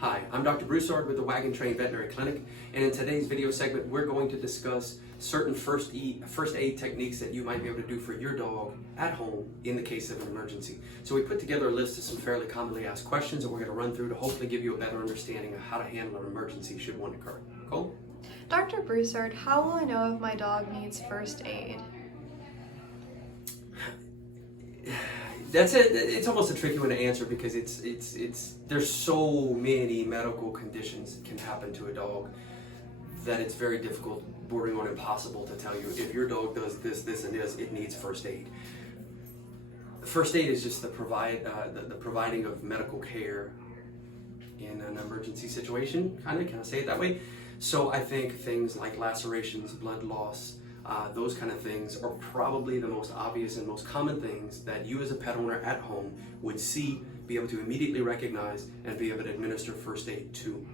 Hi, I'm Dr. Broussard with the Waggin Trained Veterinary Clinic, and in today's video segment, we're going to discuss certain first aid techniques that you might be able to do for your dog at home in the case of an emergency. So we put together a list of some fairly commonly asked questions that we're going to run through to hopefully give you a better understanding of how to handle an emergency should one occur. Cool? Dr. Broussard, how will I know if my dog needs first aid? It's almost a tricky one to answer because there's so many medical conditions that can happen to a dog that it's very difficult, bordering on impossible, to tell you if your dog does this, and this, it needs first aid. First aid is just the providing of medical care in an emergency situation, can I say it that way? So I think things like lacerations, blood loss, those kind of things are probably the most obvious and most common things that you as a pet owner at home would see, be able to immediately recognize, and be able to administer first aid to.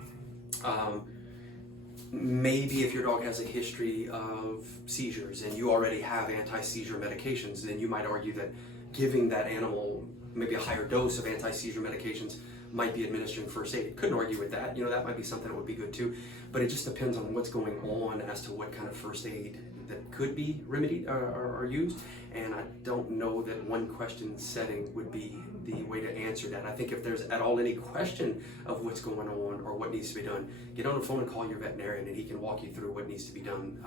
Maybe if your dog has a history of seizures and you already have anti-seizure medications, then you might argue that giving that animal maybe a higher dose of anti-seizure medications might be administering first aid. Couldn't argue with that. That might be something that would be good too. But it just depends on what's going on as to what kind of first aid that could be remedied or used. And I don't know that one question setting would be the way to answer that. I think if there's at all any question of what's going on or what needs to be done, get on the phone and call your veterinarian, and he can walk you through what needs to be done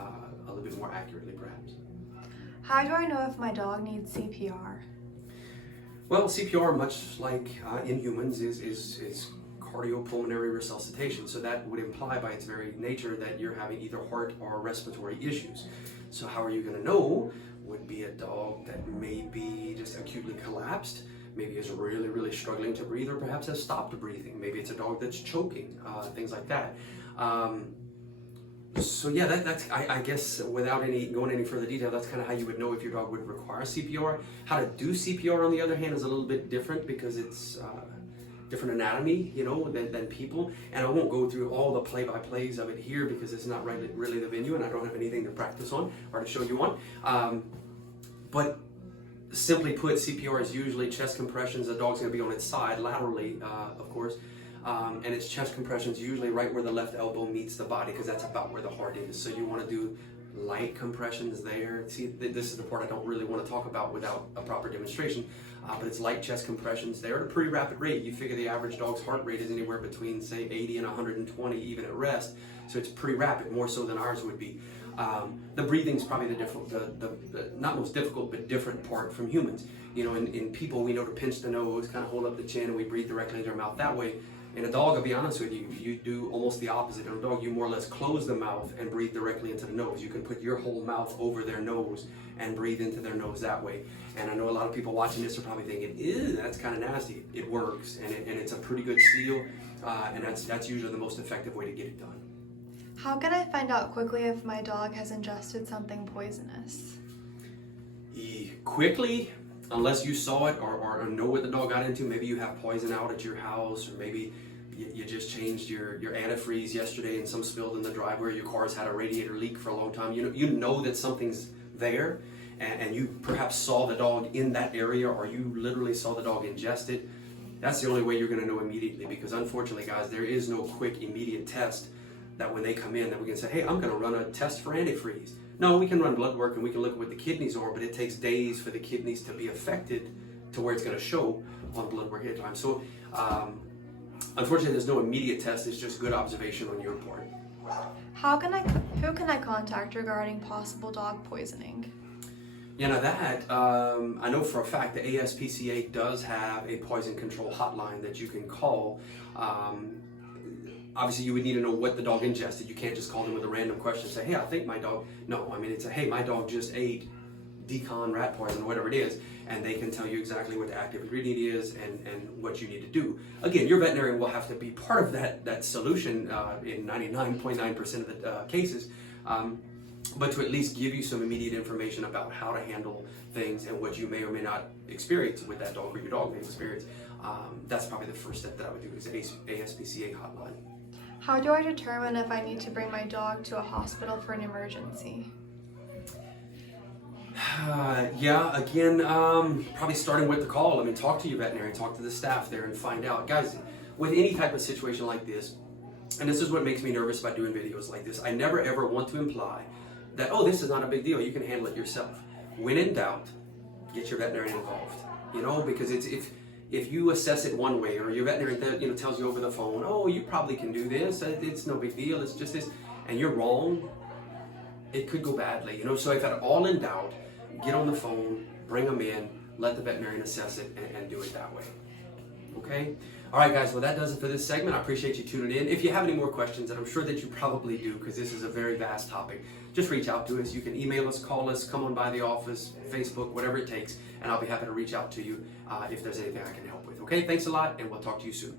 a little bit more accurately, perhaps. How do I know if my dog needs CPR? Well, CPR, much like in humans, is cardiopulmonary resuscitation. So that would imply by its very nature that you're having either heart or respiratory issues. So how are you going to know? Would be a dog that may be just acutely collapsed, maybe is really, really struggling to breathe, or perhaps has stopped breathing. Maybe it's a dog that's choking, things like that. So yeah, that's I guess without going any further detail, that's kind of how you would know if your dog would require CPR. How to do CPR, on the other hand, is a little bit different because it's different anatomy, than people. And I won't go through all the play-by-plays of it here because it's not really the venue, and I don't have anything to practice on or to show you on. But simply put, CPR is usually chest compressions. The dog's going to be on its side laterally, of course. And it's chest compressions usually right where the left elbow meets the body, because that's about where the heart is. So you want to do light compressions there. See, this is the part I don't really want to talk about without a proper demonstration, but it's light chest compressions there at a pretty rapid rate. You figure the average dog's heart rate is anywhere between, say, 80 and 120 even at rest, so it's pretty rapid, more so than ours would be. The breathing is probably the not most difficult, but different part from humans. In people, we know to pinch the nose, kind of hold up the chin, and we breathe directly into our mouth that way. In a dog, I'll be honest with you, you do almost the opposite. In a dog, you more or less close the mouth and breathe directly into the nose. You can put your whole mouth over their nose and breathe into their nose that way. And I know a lot of people watching this are probably thinking, ew, that's kind of nasty. It works, and it's a pretty good seal, and that's usually the most effective way to get it done. How can I find out quickly if my dog has ingested something poisonous? Quickly, unless you saw it or know what the dog got into. Maybe you have poison out at your house, or maybe you just changed your antifreeze yesterday and some spilled in the driveway. Your car's had a radiator leak for a long time. You know that something's there, and you perhaps saw the dog in that area, or you literally saw the dog ingest it. That's the only way you're going to know immediately, because unfortunately, guys, there is no quick immediate test that when they come in that we can say, hey, I'm going to run a test for antifreeze. No, we can run blood work and we can look at what the kidneys are, but it takes days for the kidneys to be affected to where it's going to show on blood work at time. So unfortunately, there's no immediate test. It's just good observation on your part. Who can I contact regarding possible dog poisoning? I know for a fact the ASPCA does have a poison control hotline that you can call. Obviously, you would need to know what the dog ingested. You can't just call them with a random question and say, hey, I think my dog... No, it's a, hey, my dog just ate decon rat poison, whatever it is, and they can tell you exactly what the active ingredient is and what you need to do. Again, your veterinarian will have to be part of that solution in 99.9% of the cases, but to at least give you some immediate information about how to handle things and what you may or may not experience with that dog, or your dog may experience. That's probably the first step that I would do, is the ASPCA hotline. How do I determine if I need to bring my dog to a hospital for an emergency? Probably starting with the call. Talk to your veterinarian, talk to the staff there and find out. Guys, with any type of situation like this, and this is what makes me nervous about doing videos like this, I never ever want to imply that, oh, this is not a big deal, you can handle it yourself. When in doubt, get your veterinarian involved. You know, because it's if you assess it one way, or your veterinarian tells you over the phone, oh, you probably can do this, it's no big deal, it's just this, and you're wrong, it could go badly. You know, so if at all in doubt, get on the phone, bring them in, let the veterinarian assess it, and do it that way. Okay? All right, guys, well, that does it for this segment. I appreciate you tuning in. If you have any more questions, and I'm sure that you probably do, because this is a very vast topic, just reach out to us. You can email us, call us, come on by the office, Facebook, whatever it takes, and I'll be happy to reach out to you if there's anything I can help with. Okay? Thanks a lot, and we'll talk to you soon.